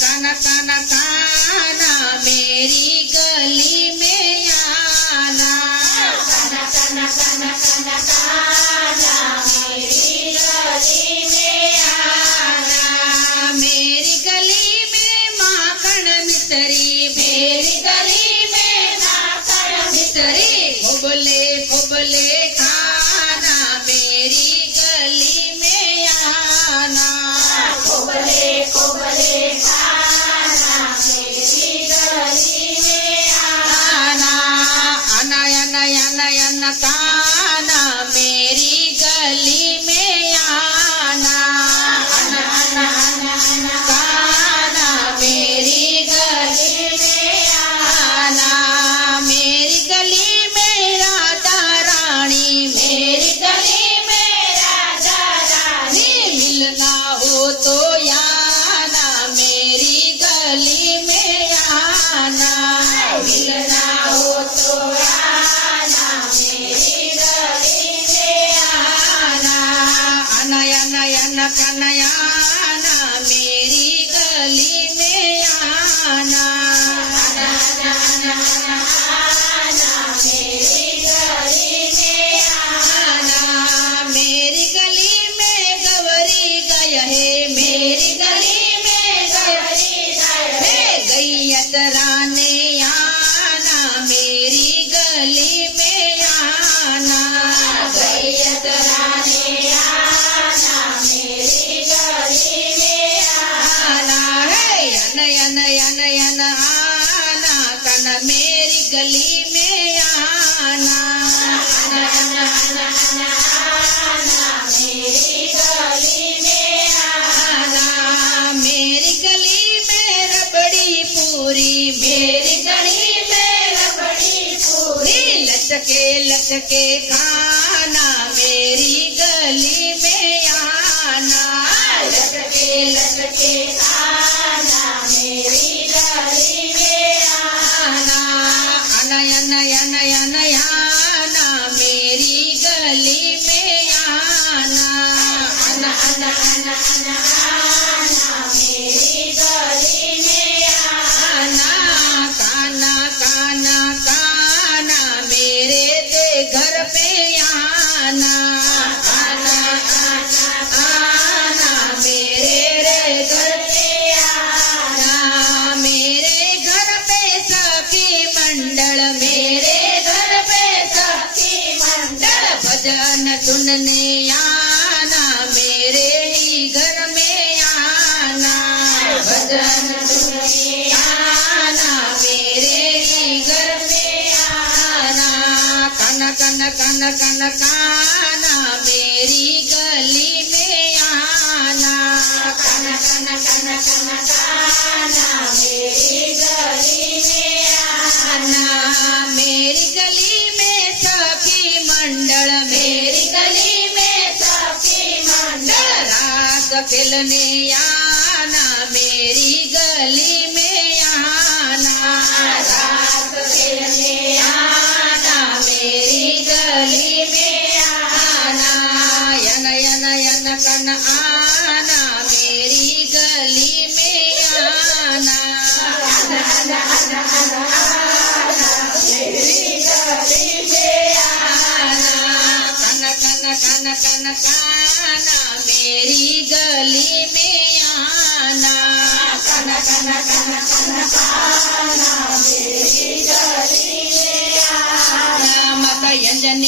काना काना काना मेरी गली में आना। काना काना काना काना काना मेरी गली में आना। मेरी गली में माखन मिश्री, मेरी गली में माखन मिश्री, खोबले खोबले खाना मेरी गली में आना। खोबले खोबले खाना मेरी गली में आना। आना आना आना आना काना मेरी गली में आना। आना आना आना आना काना मेरी गली में आना। मेरी गली में राधा रानी, मेरी गली में राजा रानी, मिलना हो तो आना मेरी गली में आना। मिलना हो तो आना मेरी गली में आना। आना आना आना काना आना मेरी गली में आना। आना आना आना आना आना मेरी गली में आना। मेरी गली में गवरी गय है, मेरी गली में गवरी गए, गैया तराने आना मेरी गली में आना। गैया तराने आना मेरी गली में आना। आना आना आना आना आना काना मेरी गली में आना। आना आना आना आना आना मेरी गली में आना। मेरी गली में रबड़ी पूरी, मेरी गली में रबड़ी पूरी, लचके लचके खाना मेरी गली में आना। लटके लटके खाना मेरी गली में आना। आना आना आना आना आना मेरी गली में आना। आना आना आना आना आना मेरी गली में आना। काना काना काना मेरे दे घर पे आना। आना आना आना मेरे रे घर पे आना। मेरे घर पे सखी मंडल, मेरे घर पे सखी मंडल, भजन सुनने आना मेरे ही घर में आना। भजन सुनने आना मेरे ही घर में आना। काना काना काना काना काना मेरी गली में आना। काना काना काना काना काना मेरी गली में आना। मेरी गली में सखी मंडल, मेरी गली में सखी मंडल, रास खेलने आना मेरी गली में आना। रात खेलने आना मेरी गली में आना। आना आना आना काना आना मेरी गली में आना। आना आना आना आना आना मेरी गली में आना। काना काना काना काना काना मेरी गली में आना। काना काना काना काना